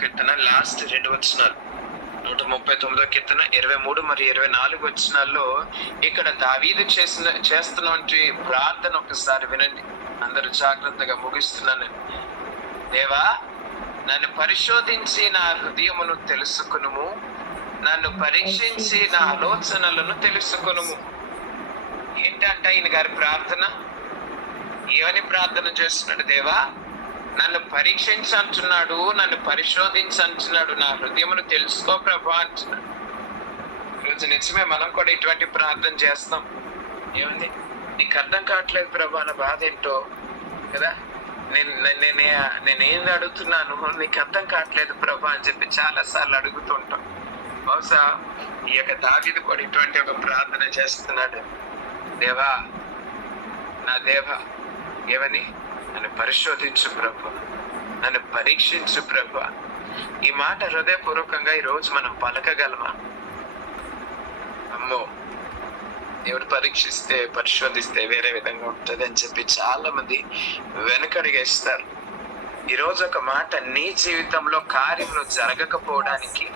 కీర్తన last 2 వచనాలు, 139 కీర్తన 23 మరియు 24 వచనాల్లో ఇక్కడ దావీదు చేస్తున్నటువంటి ప్రార్థన ఒకసారి వినండి. అందరూ జాగ్రత్తగా ముగిస్తున్నాను. దేవా, నన్ను పరిశోధించి నా హృదయమును తెలుసుకునుము, నన్ను పరీక్షించి నా ఆలోచనలను తెలుసుకునుము. ఏంటంట ఈయన గారి ప్రార్థన? ఏమని ప్రార్థన చేస్తున్నాడు? దేవా, నన్ను పరీక్షించంటున్నాడు, నన్ను పరిశోధించంటున్నాడు, నా హృదయమును తెలుసుకో ప్రభా అంటున్నాడు. ఈరోజు నిజమే మనం కూడా ఇటువంటి ప్రార్థన చేస్తాం. ఏమండి, నీకు అర్థం కావట్లేదు ప్రభా, నా బాధ ఏంటో కదా, నేనేం అడుగుతున్నాను నీకు అర్థం కావట్లేదు ప్రభా అని చెప్పి చాలా సార్లు అడుగుతుంటాం. బహుశా ఈ యొక్క దావీదు కూడా ఇటువంటి ఒక ప్రార్థన చేస్తున్నాడు. దేవా, నా దేవా, ఏమని? నన్ను పరిశోధించు ప్రభు, నన్ను పరీక్షించు ప్రభు. ఈ మాట హృదయపూర్వకంగా ఈరోజు మనం పలకగలమా? అమ్మో, దేవుడు పరిశోధిస్తే వేరే విధంగా ఉంటుంది అని చెప్పి చాలా మంది వెనకడిగేస్తారు. ఈరోజు ఒక మాట, నీ జీవితంలో కార్యములు జరగకపోవడానికి,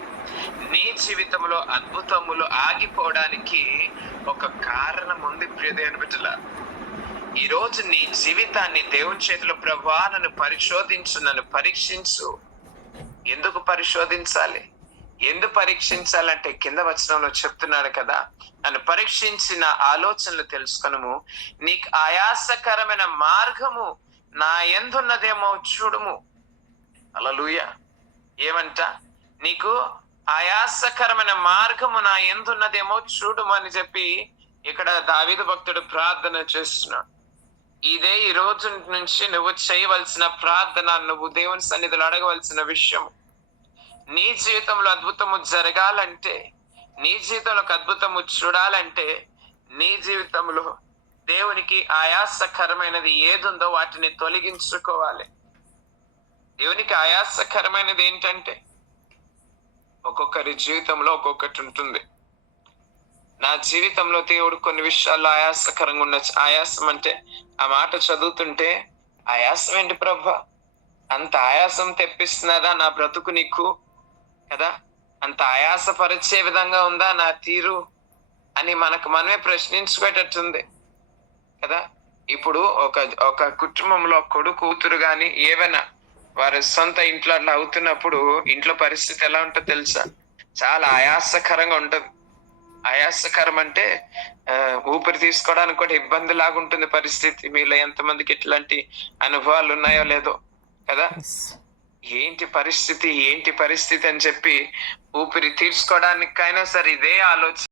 నీ జీవితంలో అద్భుతములు ఆగిపోవడానికి ఒక కారణం ఉంది ప్రియదేవుని బిడ్డలారా. ఈ రోజు నీ జీవితాన్ని దేవుని చేతిలో, ప్రభువా నన్ను పరిశోధించు, నన్ను పరీక్షించు. ఎందుకు పరిశోధించాలి? ఎందుకు పరీక్షించాలంటే కింద వచనంలో చెప్తున్నాడు కదా, నన్ను పరీక్షించిన ఆలోచనలు తెలుసుకొనుము, నీకు ఆయాసకరమైన మార్గము నా యందున్నదేమో చూడుము. హల్లెలూయా. ఏమంట? నీకు ఆయాసకరమైన మార్గము నా యందున్నదేమో చూడుము అని చెప్పి ఇక్కడ దావీదు భక్తుడు ప్రార్థన చేస్తున్నాడు. ఇదే ఈ రోజు నుంచి నువ్వు చేయవలసిన ప్రార్థన, నువ్వు దేవుని సన్నిధిలో అడగవలసిన విషయం. నీ జీవితంలో అద్భుతము జరగాలంటే, నీ జీవితంలో అద్భుతము చూడాలంటే, నీ జీవితంలో దేవునికి ఆయాసకరమైనది ఏదుందో వాటిని తొలగించుకోవాలి. దేవునికి ఆయాసకరమైనది ఏంటంటే, ఒక్కొక్కరి జీవితంలో ఒక్కొక్కటి ఉంటుంది. నా జీవితంలో దేవుడు కొన్ని విషయాల్లో ఆయాసకరంగా ఉండొచ్చు. ఆయాసం అంటే ఆ మాట చదువుతుంటే, ఆయాసం ఏంటి ప్రభా, అంత ఆయాసం తెప్పిస్తున్నదా నా బ్రతుకు నీకు కదా, అంత ఆయాసపరిచే విధంగా ఉందా నా తీరు అని మనకు మనమే ప్రశ్నించుకునేటట్టుంది కదా. ఇప్పుడు ఒక కుటుంబంలో కొడుకు కూతురు గాని ఏవైనా వారి సొంత ఇంట్లో అట్లా అవుతున్నప్పుడు ఇంట్లో పరిస్థితి ఎలా ఉంటుందో తెలుసా? చాలా ఆయాసకరంగా ఉంటది. ఆయాసకరం అంటే ఊపిరి తీసుకోవడానికి కూడా ఇబ్బంది లాగా ఉంటుంది పరిస్థితి. మీలో ఎంతమందికి ఇట్లాంటి అనుభవాలు ఉన్నాయో లేదో కదా. ఏంటి పరిస్థితి అని చెప్పి ఊపిరి తీర్చుకోవడానికైనా సరే ఇదే ఆలోచన